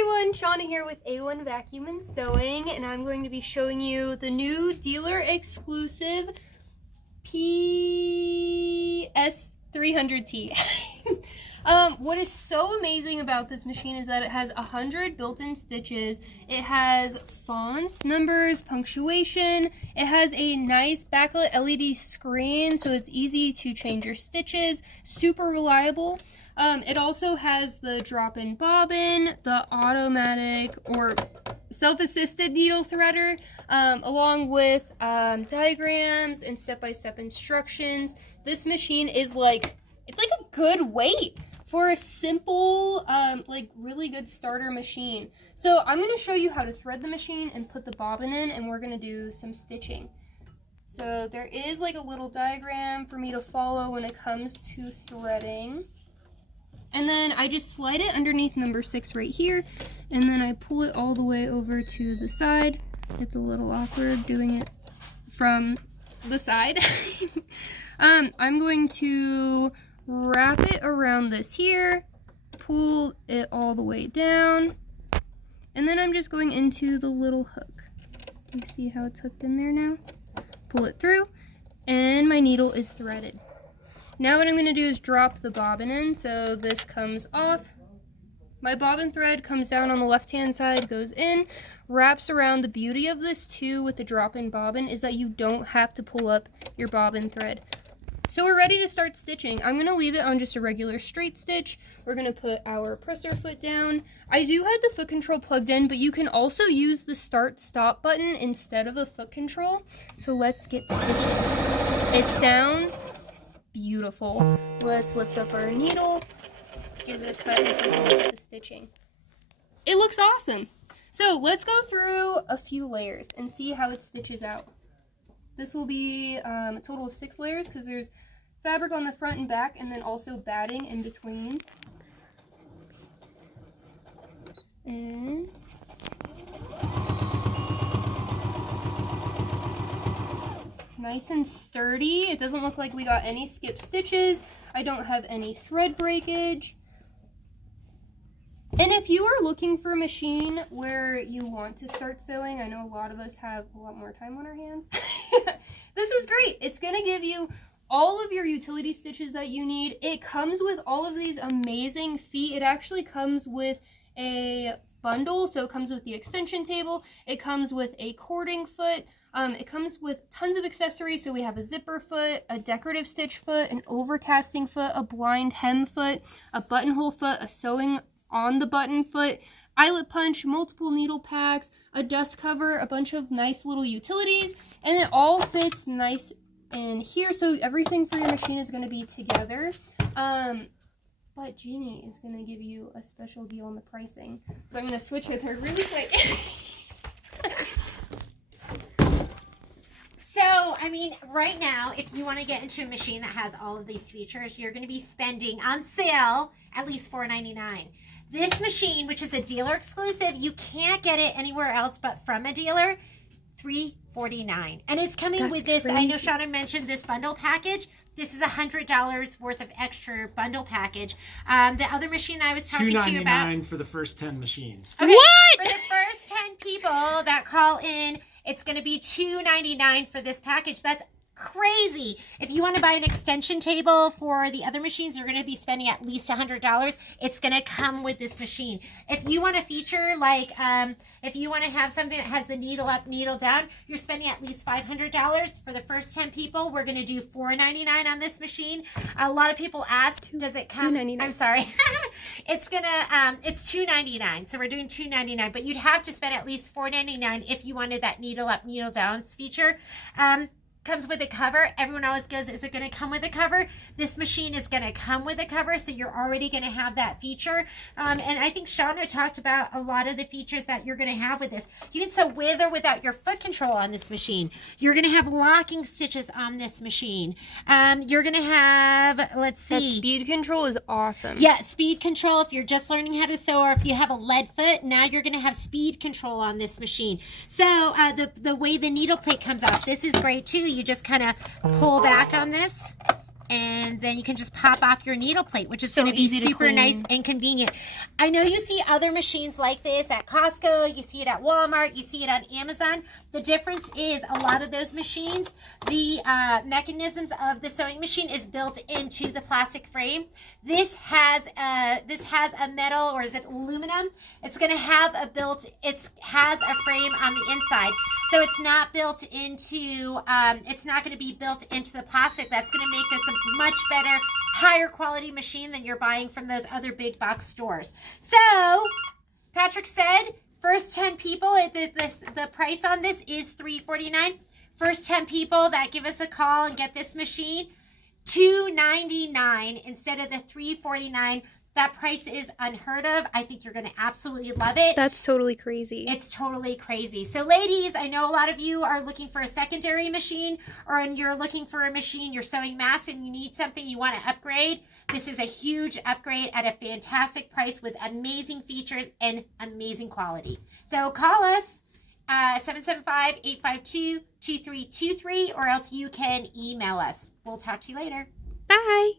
everyone, Shawna here with A1 Vacuum and Sewing, and I'm going to be showing you the new dealer exclusive PS300T. What is so amazing about this machine is that it has 100 built-in stitches. It has fonts, numbers, punctuation. It has a nice backlit LED screen, so it's easy to change your stitches. Super reliable. It also has the drop-in bobbin, the automatic or self-assisted needle threader, along with diagrams and step-by-step instructions. This machine is it's like a good weight for a simple, really good starter machine. So I'm going to show you how to thread the machine and put the bobbin in, and we're going to do some stitching. So there is like a little diagram for me to follow when it comes to threading. And then I just slide it underneath number 6 right here, and then I pull it all the way over to the side. It's a little awkward doing it from the side. I'm going to wrap it around this here, pull it all the way down, and then I'm just going into the little hook. You see how it's hooked in there now? Pull it through, and my needle is threaded. Now what I'm going to do is drop the bobbin in, so this comes off. My bobbin thread comes down on the left-hand side, goes in, wraps around. The beauty of this too with the drop-in bobbin is that you don't have to pull up your bobbin thread. So we're ready to start stitching. I'm going to leave it on just a regular straight stitch. We're going to put our presser foot down. I do have the foot control plugged in, but you can also use the start-stop button instead of a foot control. So let's get stitching. It sounds beautiful. Let's lift up our needle, give it a cut, and take a look at the stitching. It looks awesome. So let's go through a few layers and see how it stitches out. This will be a total of 6 layers because there's fabric on the front and back, and then also batting in between. And nice and sturdy. It doesn't look like we got any skip stitches. I don't have any thread breakage. And if you are looking for a machine where you want to start sewing, I know a lot of us have a lot more time on our hands. This is great. It's going to give you all of your utility stitches that you need. It comes with all of these amazing feet. It actually comes with a bundle, so it comes with the extension table. It comes with a cording foot. It comes with tons of accessories, so we have a zipper foot, a decorative stitch foot, an overcasting foot, a blind hem foot, a buttonhole foot, a sewing on the button foot, eyelet punch, multiple needle packs, a dust cover, a bunch of nice little utilities, and it all fits nice in here, so everything for your machine is going to be together. But Jeannie is going to give you a special deal on the pricing, so I'm going to switch with her really quick. So, I mean, right now, if you want to get into a machine that has all of these features, you're going to be spending on sale at least $4.99. This machine, which is a dealer exclusive, you can't get it anywhere else but from a dealer, $349. And it's coming with this, crazy. I know Shawna mentioned this bundle package. This is $100 worth of extra bundle package. The other machine I was talking to you about. $299 for the first 10 machines. Okay, what? For the first 10 people that call in, it's going to be $299 for this package. That's crazy. If you want to buy an extension table for the other machines, you're going to be spending at least $100. It's going to come with this machine. If you want a feature like, if you want to have something that has the needle up, needle down, you're spending at least $500. For the first 10 people, we're going to do $499 on this machine. A lot of people ask, does it come? $299. I'm sorry. It's $299. So we're doing $299, but you'd have to spend at least $499 if you wanted that needle up, needle down feature. Comes with a cover. Everyone always goes, is it going to come with a cover? This machine is going to come with a cover, so you're already going to have that feature. And I think Shawna talked about a lot of the features that you're going to have with this. You can sew with or without your foot control on this machine. You're going to have locking stitches on this machine. You're going to have, let's see. That speed control is awesome. Yeah, speed control. If you're just learning how to sew, or if you have a lead foot, now you're going to have speed control on this machine. So the way the needle plate comes off, this is great too. You just kind of pull back on this and then you can just pop off your needle plate, which is So going to be easy to super clean. nice and convenient. I know you see other machines like this at Costco, you see it at Walmart, you see it on Amazon. The difference is a lot of those machines, the mechanisms of the sewing machine is built into the plastic frame. This has a metal, or is it aluminum? It's going to have it has a frame on the inside. So it's not built into, it's not going to be built into the plastic. That's going to make this a much better, higher quality machine than you're buying from those other big box stores. So, Patrick said, first 10 people, the price on this is $349. First 10 people that give us a call and get this machine, $299 instead of the $349. That price is unheard of. I think you're going to absolutely love it. That's totally crazy. It's totally crazy. So ladies, I know a lot of you are looking for a secondary machine, or you're looking for a machine, you're sewing mass and you need something you want to upgrade. This is a huge upgrade at a fantastic price with amazing features and amazing quality. So call us 775-852-2323, or else you can email us. We'll talk to you later. Bye.